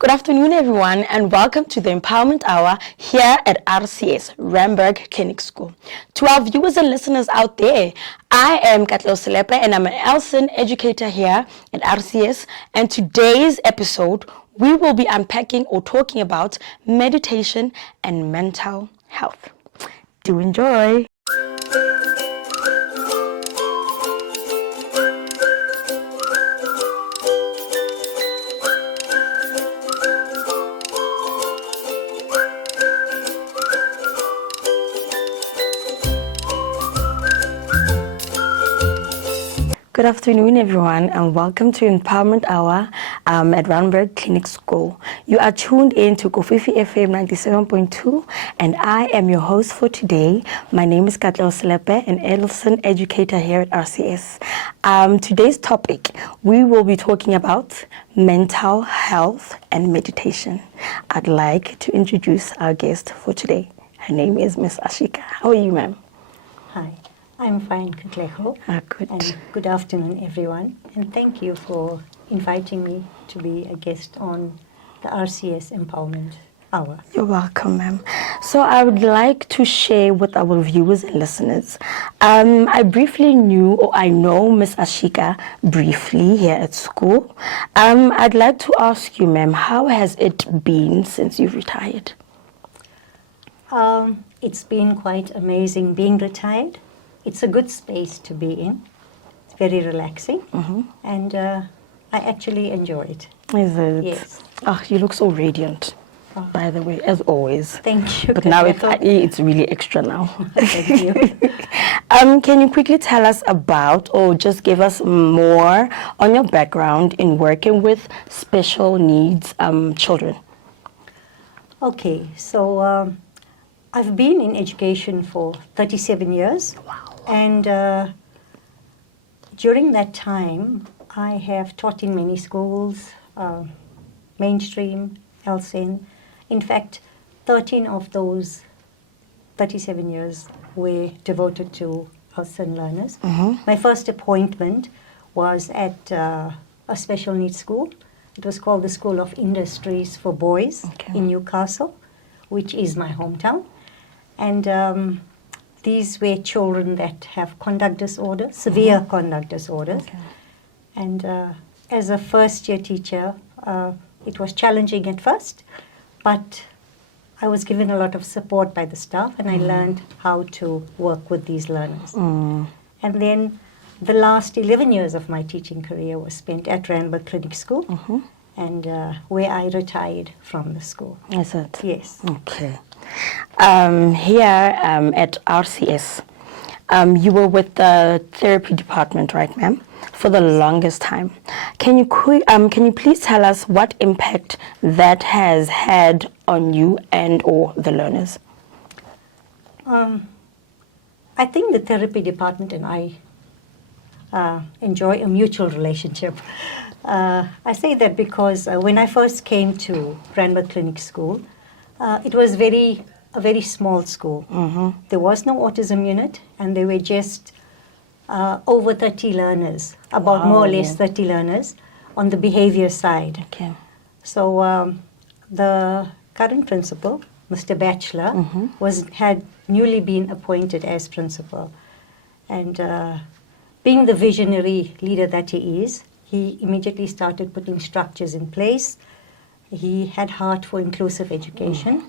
Good afternoon, everyone, and welcome to the Empowerment Hour here at RCS, Randburg Clinic School. To our viewers and listeners out there, I am Katleo Selepe, and I'm an Elson educator here at RCS. And today's episode, we will be unpacking or talking about meditation and mental health. Do enjoy. Good afternoon, everyone, and welcome to Empowerment Hour at Randburg Clinic School. You are tuned in to Kofifi FM 97.2, and I am your host for today. My name is Katleo Selepe, an Elson educator here at RCS. Today's topic, we will be talking about mental health and meditation. I'd like to introduce our guest for today. Her name is Miss Ashika. How are you, ma'am? Hi. I'm fine, Katlego. Good. And good afternoon, everyone. And thank you for inviting me to be a guest on the RCS Empowerment Hour. You're welcome, ma'am. So I would like to share with our viewers and listeners. I briefly knew, or I know Miss Ashika briefly here at school. I'd like to ask you, ma'am, how has it been since you've retired? It's been quite amazing being retired. It's a good space to be in. It's very relaxing, and I actually enjoy it. Is it? Yes. Oh, you look so radiant, by the way, as always. Thank you. But now it's really extra now. Thank you. Can you quickly tell us about, or just give us more on your background in working with special needs children? Okay, so I've been in education for 37 years. Wow. And during that time, I have taught in many schools, mainstream, Elson. In fact, 13 of those 37 years were devoted to Elson learners. My first appointment was at a special needs school. It was called the School of Industries for Boys in Newcastle, which is my hometown. And these were children that have conduct disorders, severe conduct disorders. And as a first-year teacher, it was challenging at first, but I was given a lot of support by the staff, and I learned how to work with these learners. And then the last 11 years of my teaching career was spent at Randburg Clinic School, and where I retired from the school. Is it? Yes. Okay. Here at RCS, you were with the therapy department, right, ma'am, for the longest time. Can you please tell us what impact that has had on you and or the learners? I think the therapy department and I enjoy a mutual relationship. I say that because when I first came to Randburg Clinic School, it was a very small school. There was no autism unit, and there were just over 30 learners, about more or less 30 learners on the behavior side. Okay. So the current principal, Mr. Batchelor, had newly been appointed as principal. And being the visionary leader that he is, he immediately started putting structures in place. He had heart for inclusive education.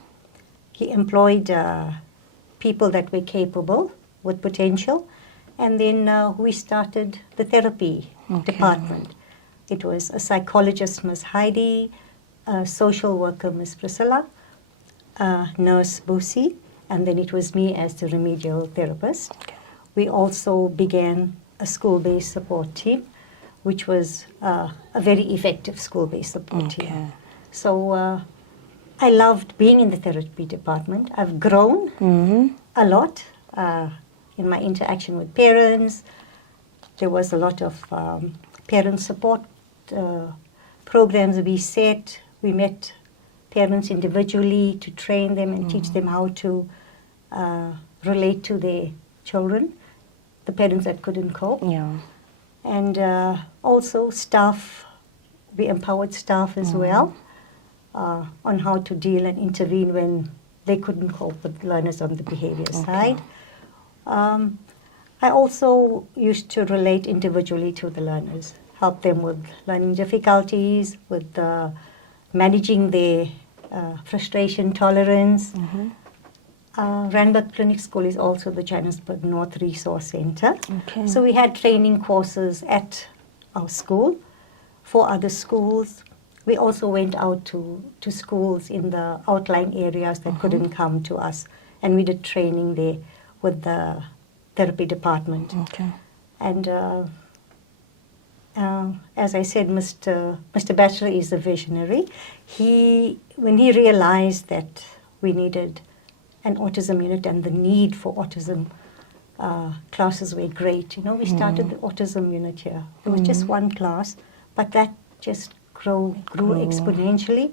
He employed people that were capable with potential. And then we started the therapy department. It was a psychologist, Ms. Heidi, a social worker, Ms. Priscilla, nurse Busi, and then it was me as the remedial therapist. We also began a school-based support team, which was a very effective school-based support team. So I loved being in the therapy department. I've grown a lot in my interaction with parents. There was a lot of parent support programs we set. We met parents individually to train them and teach them how to relate to their children, the parents that couldn't cope. And also staff, we empowered staff as well. on how to deal and intervene when they couldn't cope with learners on the behavior side. I also used to relate individually to the learners, help them with learning difficulties, with managing their frustration tolerance. Randburg Clinic School is also the Johannesburg North Resource Center. Okay. So we had training courses at our school for other schools. We also went out to schools in the outlying areas that couldn't come to us, and we did training there with the therapy department. Okay. And as I said, Mr. Batchelor is a visionary. When he realized that we needed an autism unit and the need for autism classes were great, we started the autism unit here. It was just one class, but that just grew exponentially.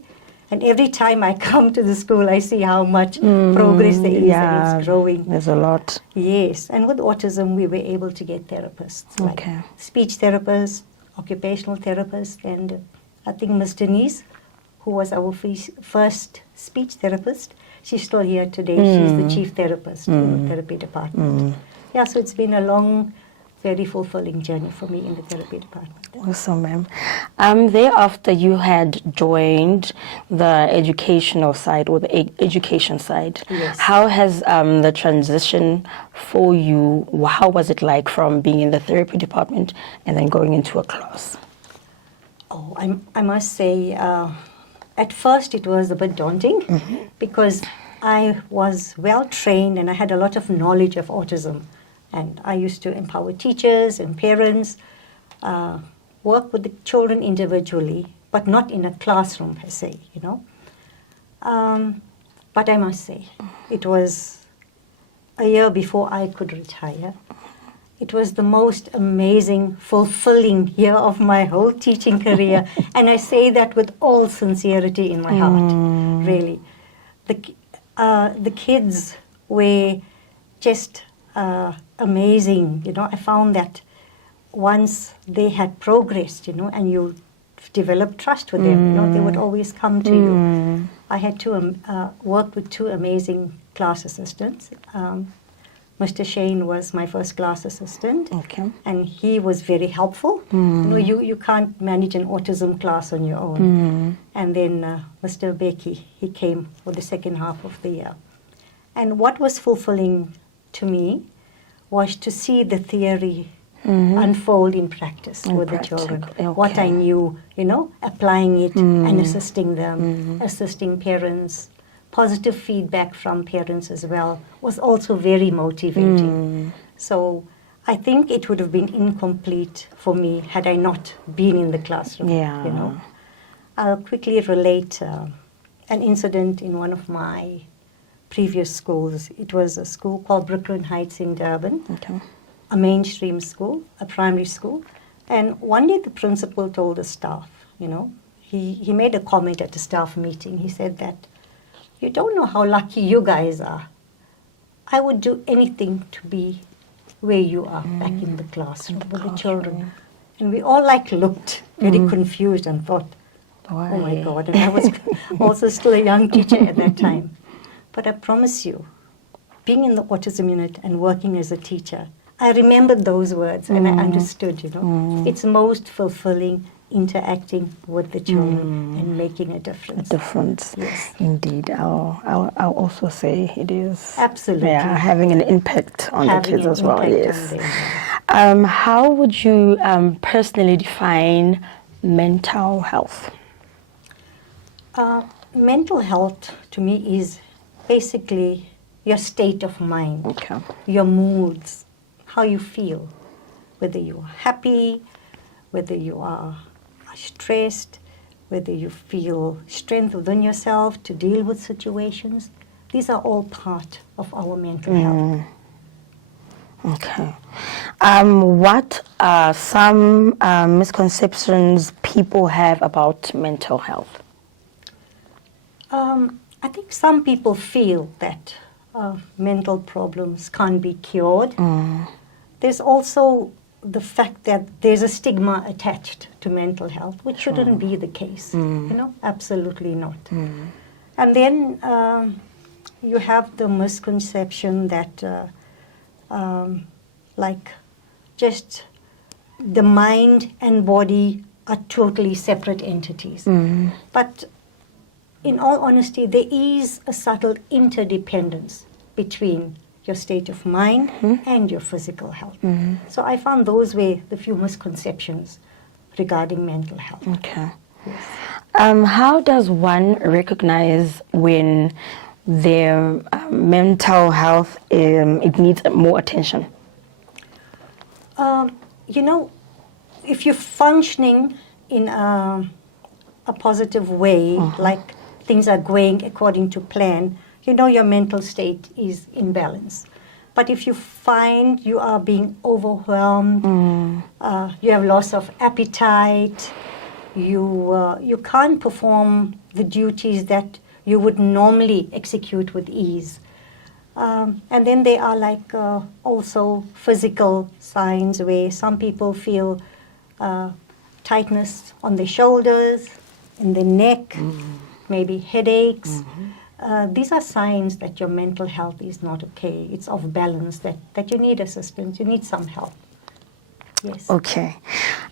And every time I come to the school, I see how much progress there is, and it's growing. There's a lot. Yes, and with autism, we were able to get therapists, like speech therapists, occupational therapists, and I think Ms. Denise, who was our first speech therapist, she's still here today. She's the chief therapist in the therapy department. Yeah, so it's been a long, very fulfilling journey for me in the therapy department. Awesome, ma'am. Thereafter, you had joined the educational side or the education side. Yes. How has the transition for you, how was it like from being in the therapy department and then going into a class? Oh, I must say, at first it was a bit daunting because I was well trained and I had a lot of knowledge of autism. And I used to empower teachers and parents, work with the children individually, but not in a classroom per se, But I must say, it was a year before I could retire. It was the most amazing, fulfilling year of my whole teaching career. And I say that with all sincerity in my heart, really. The kids were just amazing. I found that once they had progressed, and you developed trust with them, they would always come to you. I had to work with two amazing class assistants. Mr. Shane was my first class assistant, and he was very helpful. You can't manage an autism class on your own. And then Mr. Becky, he came for the second half of the year. And what was fulfilling to me was to see the theory unfold in practice with the children. What I knew, applying it and assisting them, assisting parents. Positive feedback from parents as well was also very motivating. So I think it would have been incomplete for me had I not been in the classroom. I'll quickly relate an incident in one of my previous schools. It was a school called Brooklyn Heights in Durban, a mainstream school, a primary school. And one day the principal told the staff, he made a comment at a staff meeting. He said that, "You don't know how lucky you guys are. I would do anything to be where you are, back in the classroom with the children." And we all looked very confused and thought, oh my God. And I was also still a young teacher at that time. But I promise you, being in the autism unit and working as a teacher, I remembered those words and I understood, It's most fulfilling interacting with the children and making a difference. Yes. Indeed. I'll also say it is. Absolutely. Yeah, having an impact on the kids as well. Yes. How would you personally define mental health? Mental health to me is basically your state of mind, your moods, how you feel, whether you are happy, whether you are stressed, whether you feel strength within yourself to deal with situations. These are all part of our mental health. Okay. What are some misconceptions people have about mental health? I think some people feel that mental problems can't be cured. There's also the fact that there's a stigma attached to mental health, which shouldn't be the case. You know, absolutely not. And then you have the misconception that like just the mind and body are totally separate entities. But in all honesty, there is a subtle interdependence between your state of mind and your physical health. So I found those were the few misconceptions regarding mental health. Okay. Yes. How does one recognize when their mental health it needs more attention? You know, if you're functioning in a positive way, like things are going according to plan, you know your mental state is in balance. But if you find you are being overwhelmed, you have loss of appetite, you can't perform the duties that you would normally execute with ease. And then there are like also physical signs where some people feel tightness on their shoulders, in the neck, maybe headaches. These are signs that your mental health is not okay. It's off balance, that you need assistance, you need some help. Yes. Okay.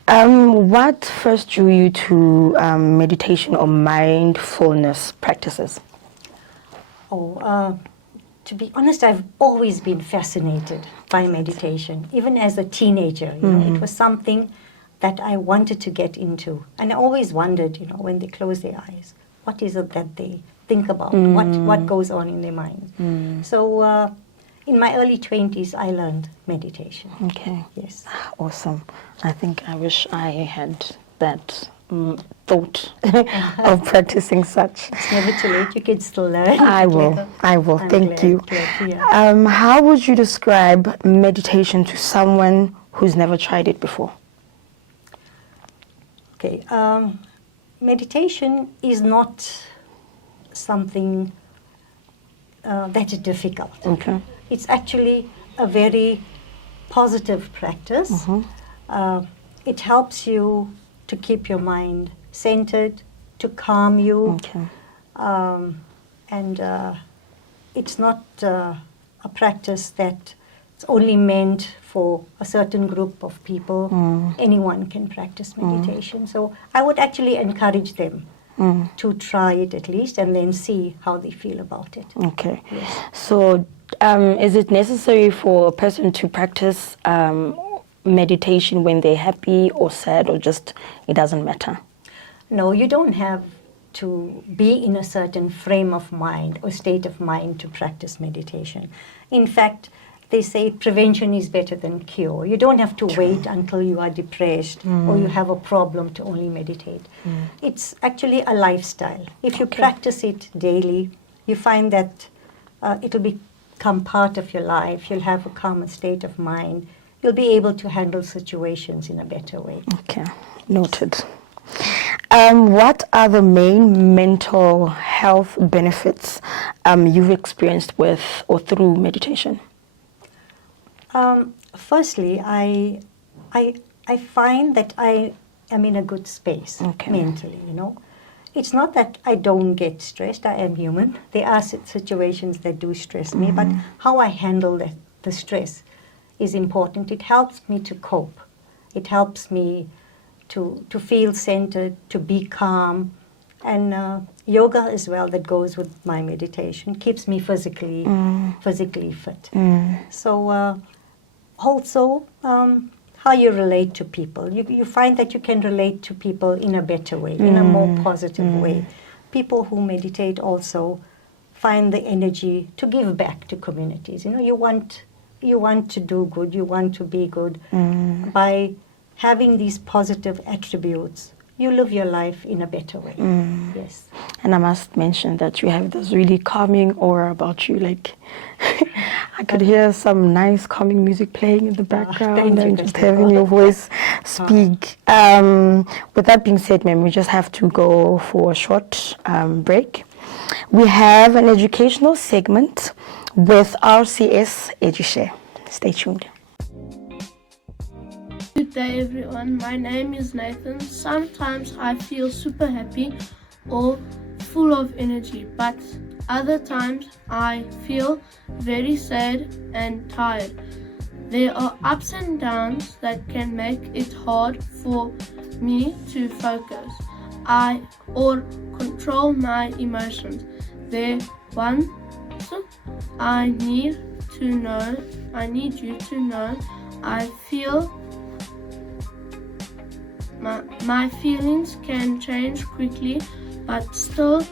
What first drew you to meditation or mindfulness practices? To be honest, I've always been fascinated by meditation. Even as a teenager, you know, it was something that I wanted to get into. And I always wondered, you know, when they close their eyes, what is it that they think about? What goes on in their minds? So in my early 20s, I learned meditation. Okay. Yes. Awesome. I think I wish I had that thought of practicing such. It's never too late. You can still learn. I will. I'm Thank you. glad to hear. How would you describe meditation to someone who's never tried it before? Okay. Meditation is not something that is difficult. Okay. It's actually a very positive practice. It helps you to keep your mind centered, to calm you. Okay. And it's not a practice that it's only meant for a certain group of people. Anyone can practice meditation. So I would actually encourage them to try it at least and then see how they feel about it. Okay. Yes. So is it necessary for a person to practice meditation when they're happy or sad, or just it doesn't matter? No, you don't have to be in a certain frame of mind or state of mind to practice meditation. In fact, they say prevention is better than cure. You don't have to wait until you are depressed or you have a problem to only meditate. It's actually a lifestyle. If you practice it daily, you find that it'll become part of your life. You'll have a calmer state of mind. You'll be able to handle situations in a better way. Okay, noted. What are the main mental health benefits you've experienced with or through meditation? Firstly, I find that I am in a good space mentally, you know. It's not that I don't get stressed. I am human. There are situations that do stress me, but how I handle the stress is important. It helps me to cope. It helps me to feel centered, to be calm. And yoga as well, that goes with my meditation, keeps me physically fit. So also how you relate to people. You find that you can relate to people in a better way, in a more positive way. People who meditate also find the energy to give back to communities. You know, you want to do good, you want to be good. By having these positive attributes, you live your life in a better way. Yes. And I must mention that you have this really calming aura about you. Like, I could hear some nice calming music playing in the background and just having your voice speak. With that being said, ma'am, we just have to go for a short break. We have an educational segment with RCS EduShare. Stay tuned. day everyone, my name is Nathan. Sometimes I feel super happy or full of energy, but other times I feel very sad and tired. There are ups and downs that can make it hard for me to focus or control my emotions. There once I need you to know I feel my feelings can change quickly, but still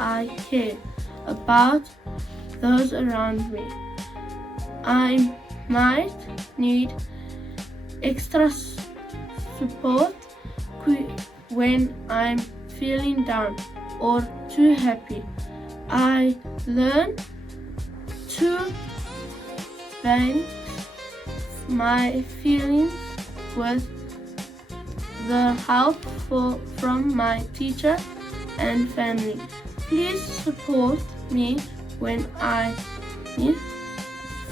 I care about those around me. I might need extra support when I'm feeling down or too happy. I learn to balance my feelings with the help from my teacher and family. Please support me when I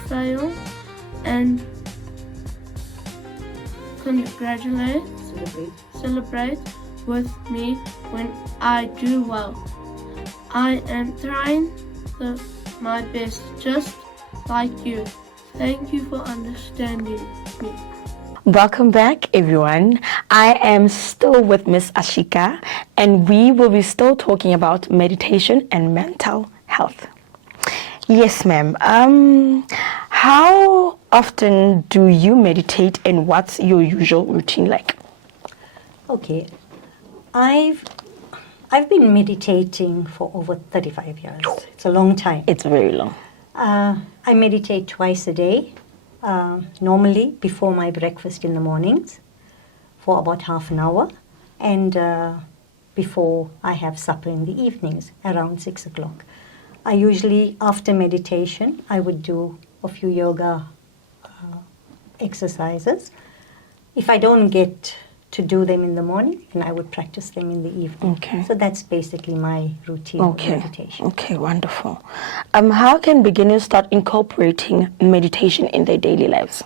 fail and celebrate with me when I do well. I am trying my best, just like you. Thank you for understanding me. Welcome back, everyone. I am still with Miss Ashika, and we will be still talking about meditation and mental health. Yes, ma'am. How often do you meditate, and what's your usual routine like? Okay, I've been meditating for over 35 years. It's a long time. It's very long. I meditate twice a day, normally before my breakfast in the mornings for about half an hour, and before I have supper in the evenings around 6 o'clock. I usually, after meditation, I would do a few yoga exercises. If I don't get to do them in the morning, then I would practice them in the evening. Okay. So that's basically my routine of meditation. Okay, wonderful. How can beginners start incorporating meditation in their daily lives?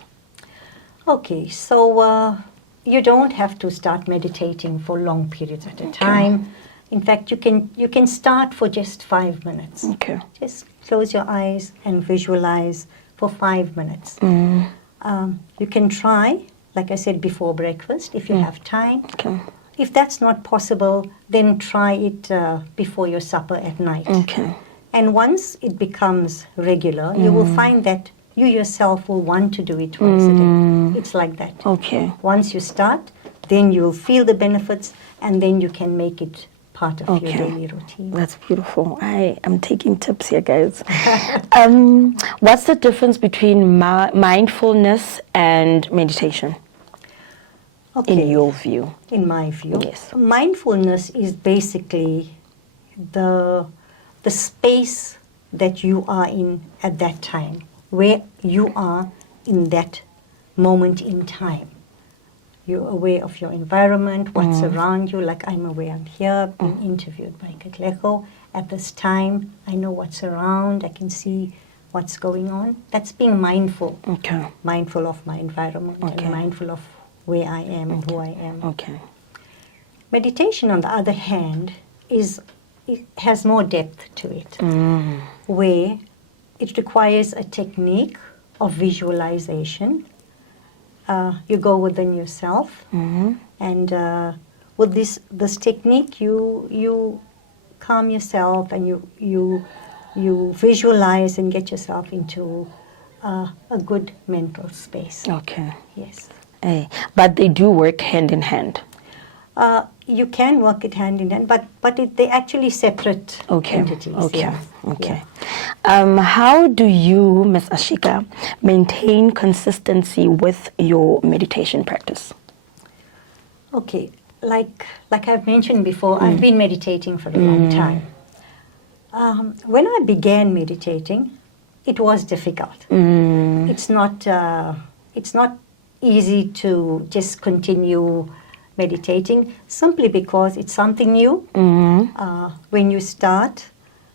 Okay, so you don't have to start meditating for long periods at a time. In fact, you can start for just 5 minutes. Okay. Just close your eyes and visualize for 5 minutes. You can try, like I said, before breakfast if you have time. Okay. If that's not possible, then try it before your supper at night. Okay. And once it becomes regular, you will find that you yourself will want to do it twice a day. It's like that. Okay. Once you start, then you'll feel the benefits, and then you can make it part of your daily routine. That's beautiful. I am taking tips here, guys. What's the difference between mindfulness and meditation? Okay. In your view? In my view, Yes. mindfulness is basically the space that you are in at that time, where you are in that moment in time. You're aware of your environment, what's around you. Like I'm aware I'm here, being interviewed by Katlego. At this time, I know what's around. I can see what's going on. That's being mindful. Okay. Mindful of my environment and mindful of where I am and who I am. Okay. Meditation, on the other hand, it has more depth to it, where it requires a technique of visualization. You go within yourself, and with this technique, you calm yourself, and you visualize and get yourself into a good mental space. Okay. Yes. But they do work hand in hand. You can work it hand in hand, but they're actually separate entities. Okay. Yeah. Okay. How do you, Ms. Ashika, maintain consistency with your meditation practice? Okay. Like I've mentioned before, I've been meditating for a long time. When I began meditating, it was difficult. It's not easy to just continue meditating, simply because it's something new. When you start,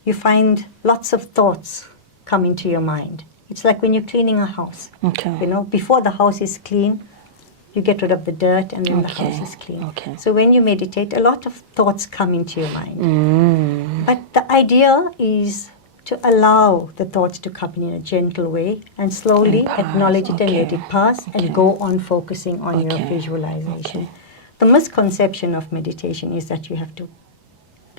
you find lots of thoughts come into your mind. It's like when you're cleaning a house. Okay. You know, before the house is clean, You get rid of the dirt and then the Okay. house is clean. Okay. So when you meditate, a lot of thoughts come into your mind. Mm. But the idea is to allow the thoughts to come in a gentle way and slowly And pass. acknowledge it and let Okay. it pass Okay. and go on focusing on your Okay. visualization. Okay. The misconception of meditation is that you have to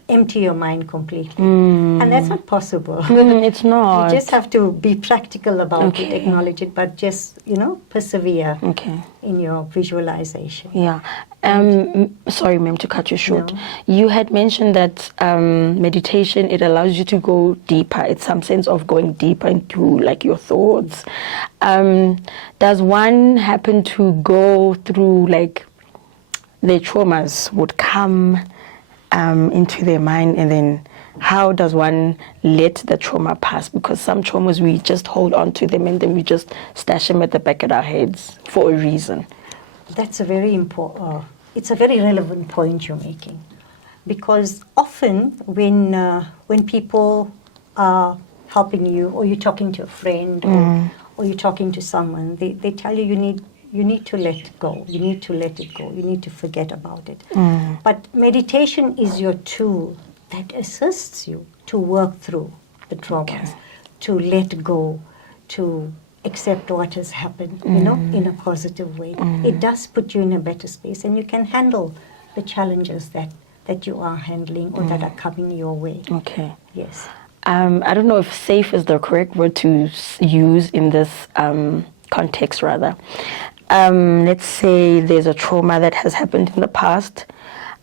empty your mind completely. Mm. And that's not possible. It's not. You just have to be practical about it, Okay. acknowledge it, but just, persevere Okay. in your visualization. Yeah. Sorry, ma'am, to cut you short. No. You had mentioned that meditation, it allows you to go deeper. It's some sense of going deeper into like your thoughts. Does one happen to go through like their traumas would come into their mind, and then how does one let the trauma pass? Because some traumas we just hold on to them and then we just stash them at the back of our heads for a reason. That's a very important, it's a very relevant point you're making. Because often when people are helping you, or you're talking to a friend, or you're talking to someone, they tell you you need to let it go. You need to let it go. You need to forget about it. But meditation is your tool that assists you to work through the traumas, to let go, to accept what has happened, in a positive way. It does put you in a better space, and you can handle the challenges that you are handling or that are coming your way. Okay. Yes. I don't know if safe is the correct word to use in this context, rather. Let's say there's a trauma that has happened in the past,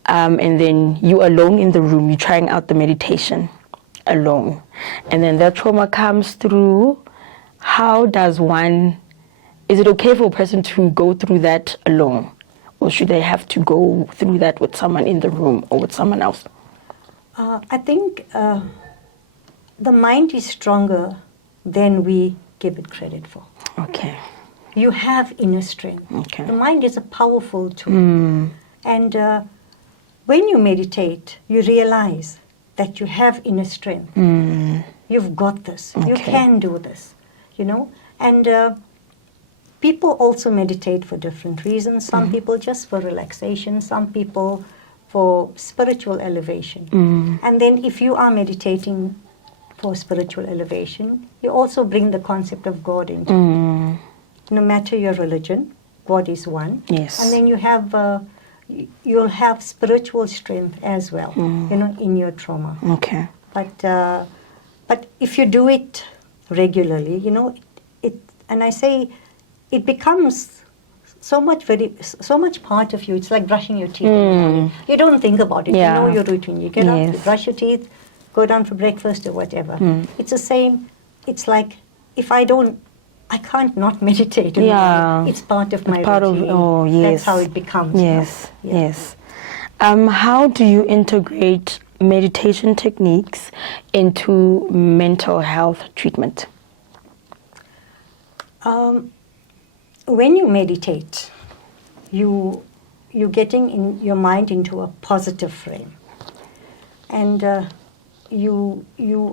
and then you alone in the room, you're trying out the meditation alone. And then that trauma comes through. How does one, is it okay for a person to go through that alone? Or should they have to go through that with someone in the room or with someone else? I think the mind is stronger than we give it credit for. Okay. You have inner strength. Okay. The mind is a powerful tool. And when you meditate, you realize that you have inner strength. You've got this. You Okay. can do this, And people also meditate for different reasons. Some people just for relaxation, some people for spiritual elevation. And then if you are meditating for spiritual elevation, you also bring the concept of God into it. No matter your religion, God is one. Yes. And then you'll have spiritual strength as well, in your trauma. Okay. But if you do it regularly, and I say it becomes so much part of you. It's like brushing your teeth. In the morning. You don't think about it. Yeah. You know your routine. You get up, you Yes. brush your teeth, go down for breakfast or whatever. It's the same. It's like if I can't not meditate. in the Yeah. morning. It's part of my Part of, routine. oh, yes. That's how it becomes. Yes, Yeah. yes. How do you integrate meditation techniques into mental health treatment? When you meditate, you're getting in your mind into a positive frame, and you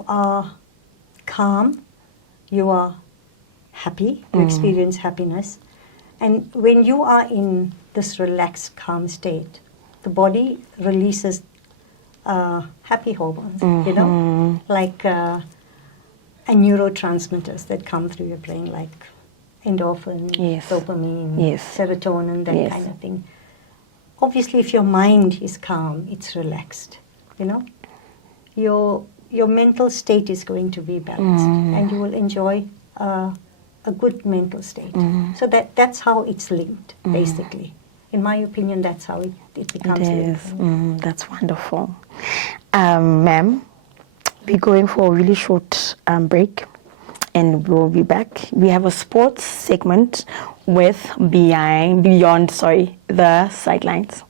are calm, you are happy, you experience happiness, and when you are in this relaxed, calm state, the body releases happy hormones, like and neurotransmitters that come through your brain, like endorphin, Yes. dopamine, Yes. serotonin, that Yes. kind of thing. Obviously, if your mind is calm, it's relaxed, your mental state is going to be balanced, and you will enjoy a good mental state. So that's how it's linked, basically. In my opinion, that's how it becomes Yes, linked. that's wonderful. Ma'am, we're going for a really short break, and we'll be back. We have a sports segment with Beyond the Sidelines.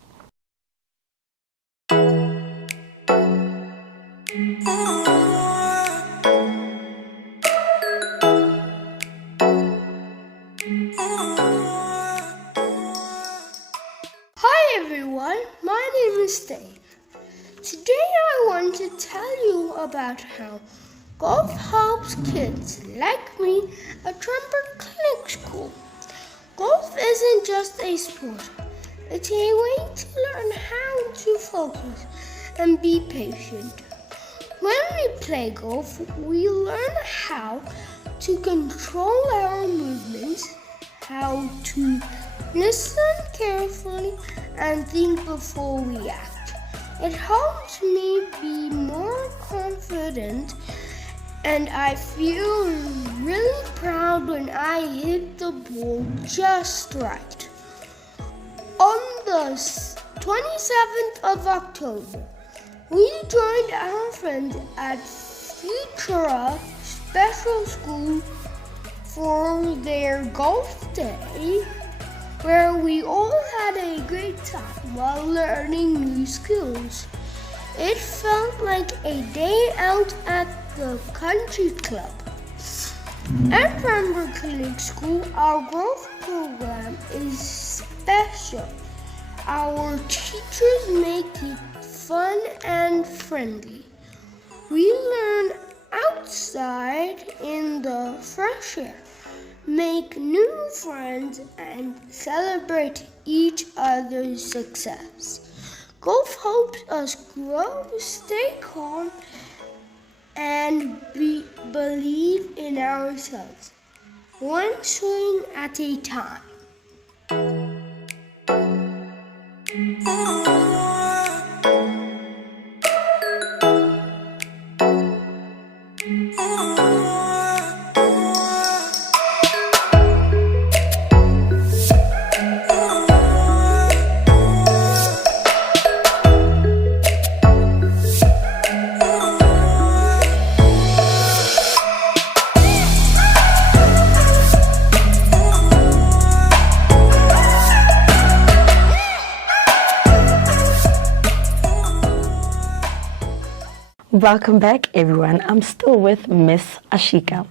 Hi everyone, my name is Dave. Today I want to tell you about how golf helps kids like me at Runberg Clinic School. Golf isn't just a sport. It's a way to learn how to focus and be patient. When we play golf, we learn how to control our movements, how to listen carefully and think before we act. It helps me be more confident, and I feel really proud when I hit the ball just right. On the 27th of October, we joined our friends at Futura Special School for their golf day, where we all had a great time while learning new skills. It felt like a day out at the country club. At Ranberg Clinic School, our golf program is special. Our teachers make it fun and friendly. We learn outside in the fresh air, make new friends, and celebrate each other's success. Golf helps us grow, stay calm, and believe in ourselves, one swing at a time. Welcome back, everyone. I'm still with Miss Ashika.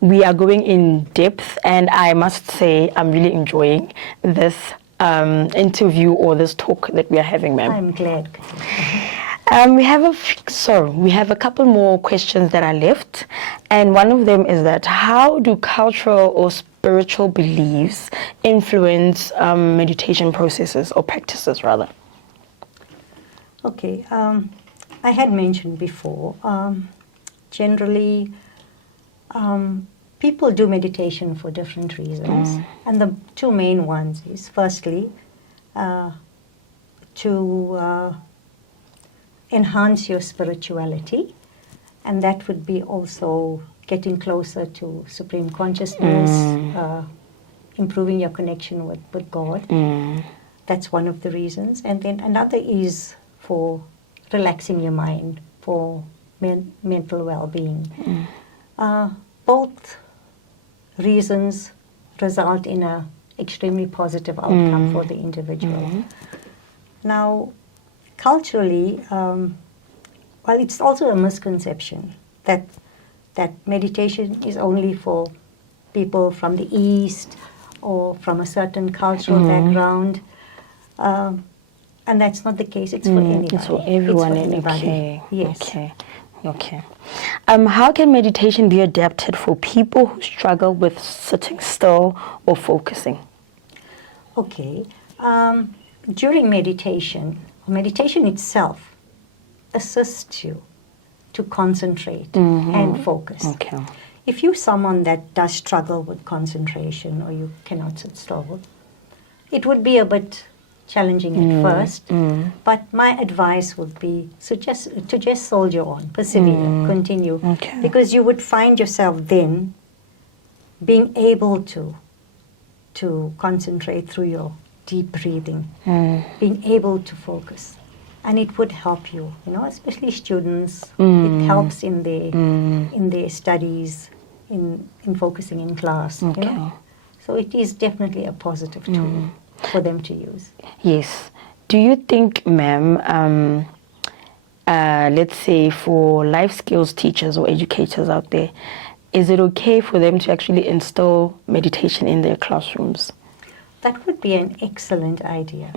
We are going in depth, and I must say I'm really enjoying this interview or this talk that we are having, ma'am. I'm glad. We have a couple more questions that are left, and one of them is that how do cultural or spiritual beliefs influence meditation processes or practices, rather? Okay. I had mentioned before, generally people do meditation for different reasons. And the two main ones is firstly to enhance your spirituality, and that would be also getting closer to Supreme Consciousness, improving your connection with God. That's one of the reasons. And then another is for relaxing your mind, for mental well-being. Both reasons result in an extremely positive outcome for the individual. Now, culturally, well, it's also a misconception that meditation is only for people from the East or from a certain cultural background. And that's not the case. It's for anybody. It's for everyone. It's for anybody. Okay. Yes. Okay. How can meditation be adapted for people who struggle with sitting still or focusing? Okay. During meditation itself assists you to concentrate and focus. Okay. If you're someone that does struggle with concentration or you cannot sit still, it would be a bit challenging at first, but my advice would be to just soldier on, persevere, continue, because you would find yourself then being able to concentrate through your deep breathing, being able to focus, and it would help you, especially students. It helps in their studies, in focusing in class. So it is definitely a positive tool for them to use. Yes. Do you think, ma'am, let's say for life skills teachers or educators out there, is it okay for them to actually install meditation in their classrooms? That would be an excellent idea.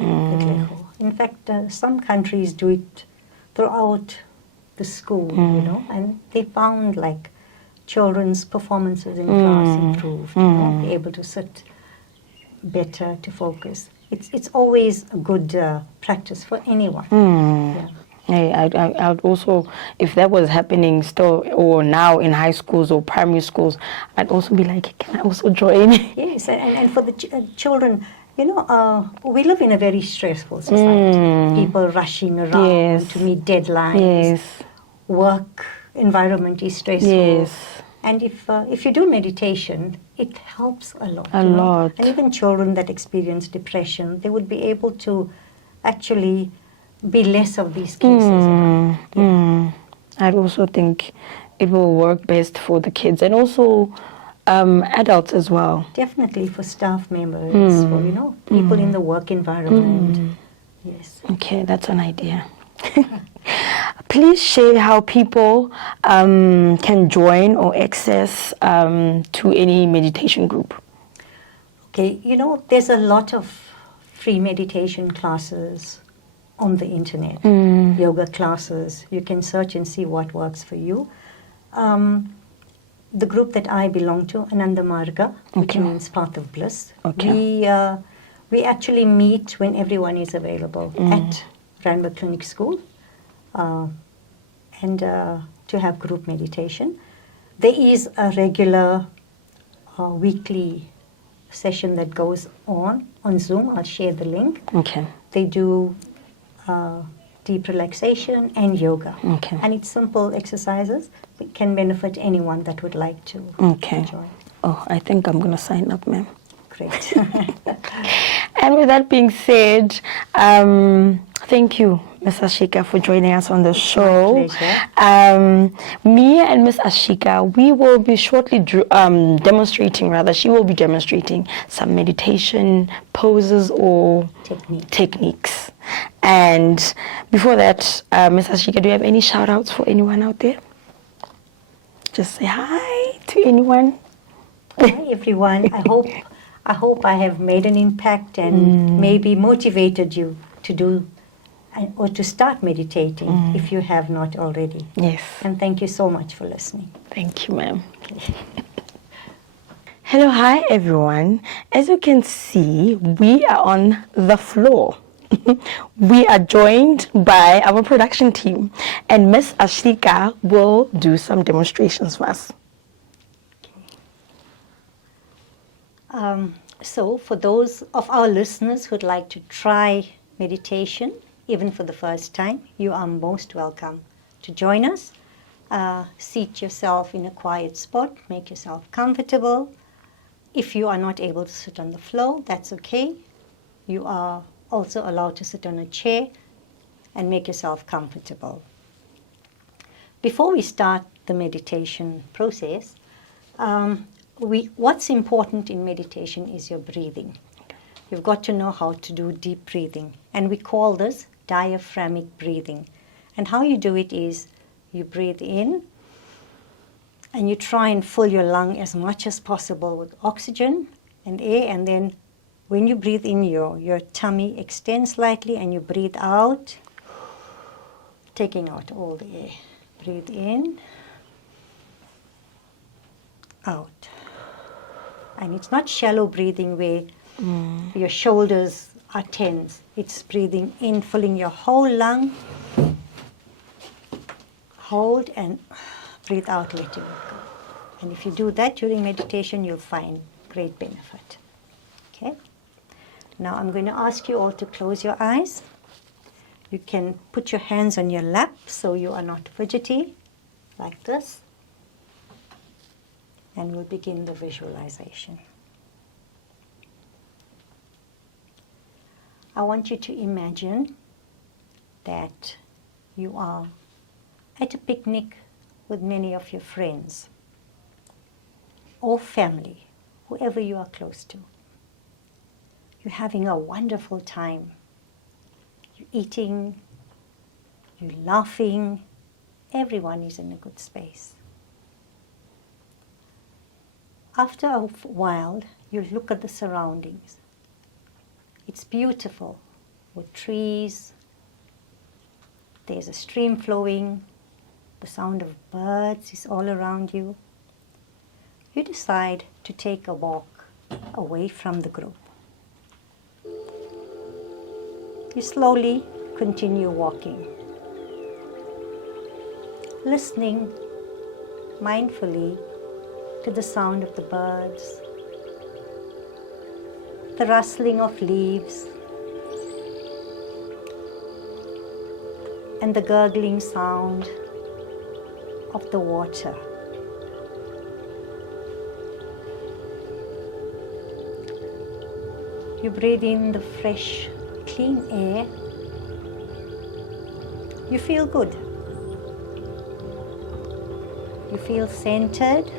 In fact, some countries do it throughout the school, and they found like children's performances in class improved. Be able to sit better to focus. It's always a good practice for anyone. Yeah. Hey, I'd also, if that was happening still or now in high schools or primary schools, I'd also be like, can I also join? Yes, and for the children, you know, we live in a very stressful society. People rushing around Yes. to meet deadlines. Yes, Work environment is stressful. yes, And if you do meditation, it helps a lot. A you know. lot. And even children that experience depression, they would be able to actually be less of these cases. around. I'd also think it will work best for the kids and also adults as well. Definitely for staff members, for people in the work environment. Yes. Okay, that's an idea. Please share how people can join or access to any meditation group. Okay, there's a lot of free meditation classes on the internet, yoga classes. You can search and see what works for you. The group that I belong to, Ananda Marga, which Okay. means Path of Bliss, Okay. we actually meet when everyone is available at Randburg Clinic School and to have group meditation. There is a regular weekly session that goes on Zoom. I'll share the link. Okay. They do deep relaxation and yoga. Okay. And it's simple exercises. It can benefit anyone that would like to Okay. join. Oh, I think I'm going to sign up, ma'am. Great. And with that being said, thank you, Ms. Ashika, for joining us on the show. pleasure. Me and Ms. Ashika, we will be shortly demonstrating, she will be demonstrating some meditation poses or techniques. And before that, Ms. Ashika, do you have any shout outs for anyone out there? Just say hi to anyone. Hi, everyone. I hope I have made an impact and maybe motivated you to do or to start meditating if you have not already. Yes. And thank you so much for listening. Thank you, ma'am. Hello, hi, everyone. As you can see, we are on the floor. We are joined by our production team, and Miss Ashika will do some demonstrations for us. So for those of our listeners who'd like to try meditation, even for the first time, you are most welcome to join us. Seat yourself in a quiet spot, make yourself comfortable. If you are not able to sit on the floor, that's okay. You are also allowed to sit on a chair and make yourself comfortable. Before we start the meditation process, what's important in meditation is your breathing. You've got to know how to do deep breathing, and we call this diaphragmic breathing. And how you do it is you breathe in and you try and fill your lung as much as possible with oxygen and air, and then when you breathe in, your tummy extends slightly and you breathe out, taking out all the air. Breathe in, out. And it's not shallow breathing where your shoulders are tense. It's breathing in, filling your whole lung. Hold and breathe out, letting it go. And if you do that during meditation, you'll find great benefit. Okay? Now I'm going to ask you all to close your eyes. You can put your hands on your lap so you are not fidgety, like this. And we'll begin the visualization. I want you to imagine that you are at a picnic with many of your friends or family, whoever you are close to. You're having a wonderful time. You're eating, you're laughing, everyone is in a good space. After a while, you look at the surroundings. It's beautiful with trees. There's a stream flowing. The sound of birds is all around you. You decide to take a walk away from the group. You slowly continue walking, listening mindfully to the sound of the birds, the rustling of leaves, and the gurgling sound of the water. You breathe in the fresh, clean air. You feel good. You feel centered.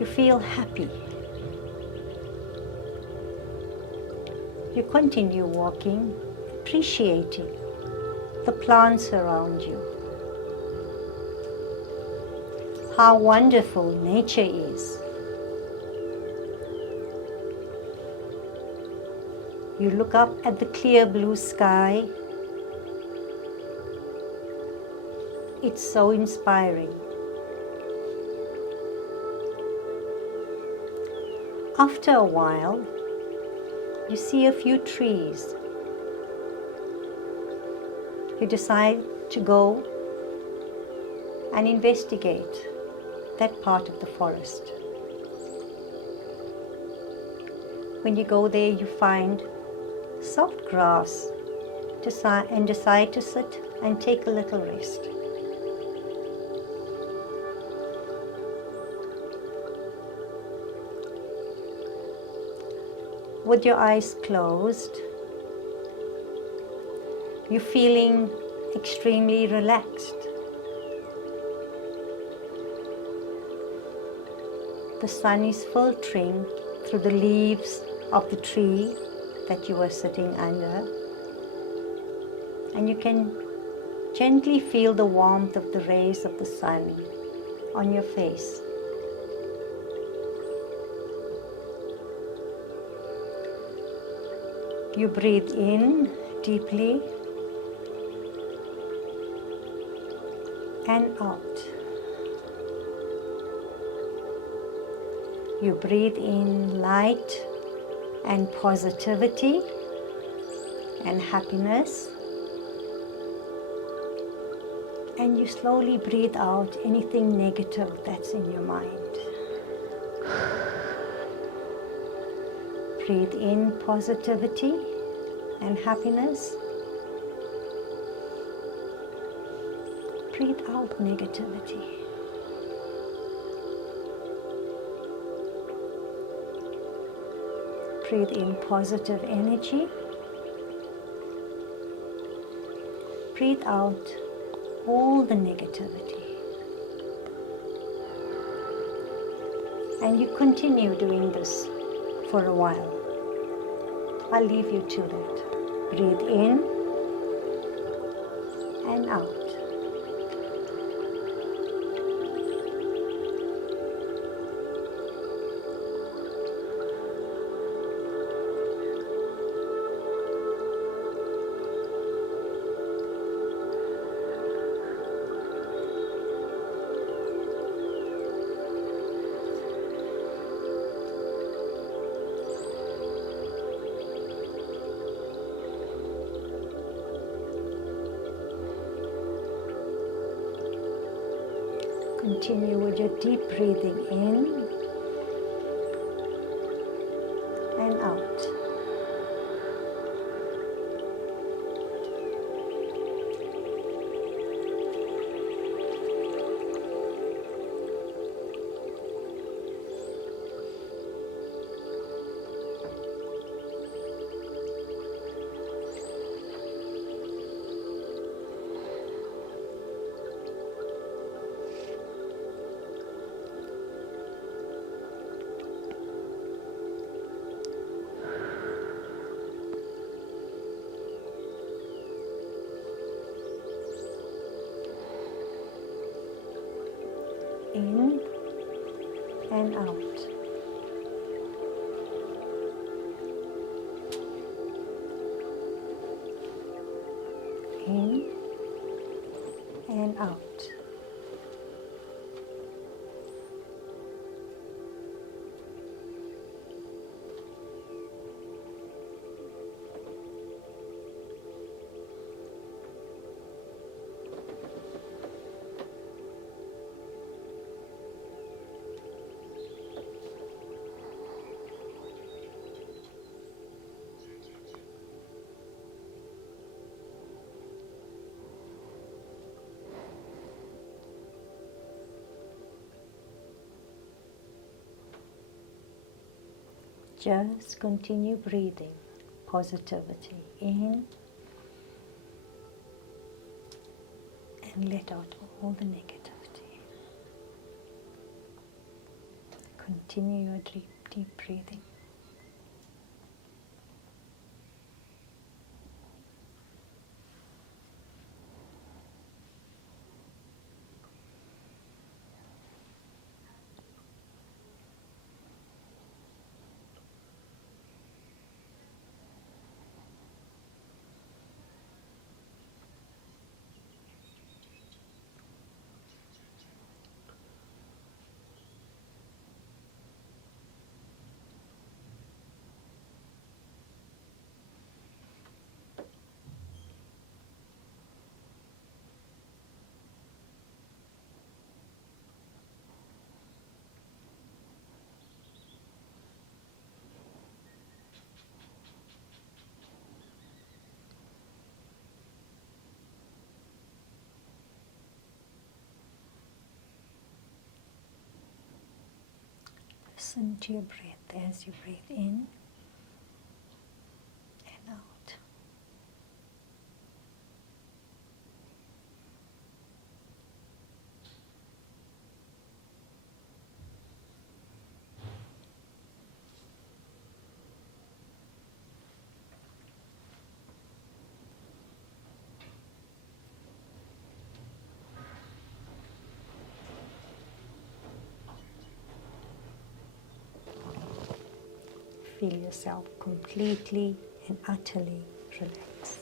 You feel happy. You continue walking, appreciating the plants around you. How wonderful nature is. You look up at the clear blue sky. It's so inspiring. After a while, you see a few trees. You decide to go and investigate that part of the forest. When you go there, you find soft grass and decide to sit and take a little rest. With your eyes closed, you're feeling extremely relaxed. The sun is filtering through the leaves of the tree that you are sitting under, and you can gently feel the warmth of the rays of the sun on your face. You breathe in deeply and out. You breathe in light and positivity and happiness, and you slowly breathe out anything negative that's in your mind. Breathe in positivity and happiness. Breathe out negativity. Breathe in positive energy. Breathe out all the negativity. And you continue doing this for a while. I'll leave you to that. Breathe in and out. Continue with your deep breathing in and out. In and out. In and out. Just continue breathing positivity in and let out all the negativity. Continue your deep breathing. Listen to your breath as you breathe in and out. Feel yourself completely and utterly relaxed.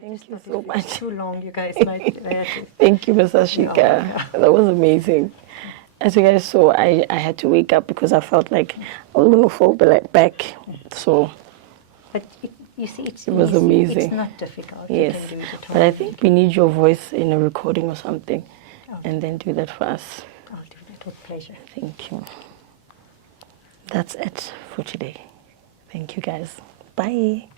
Thank you so much. Too long, you guys might have to. Thank you, Ms. Ashika. Yeah. That was amazing. As you guys saw, I had to wake up because I felt like I was going to fall back. So But you see, it was easy. amazing. It's not difficult. yes, You can do it at but I home. think we need your voice in a recording or something, and then do that for us. I'll do that with pleasure. Thank you. That's it for today. Thank you, guys. Bye.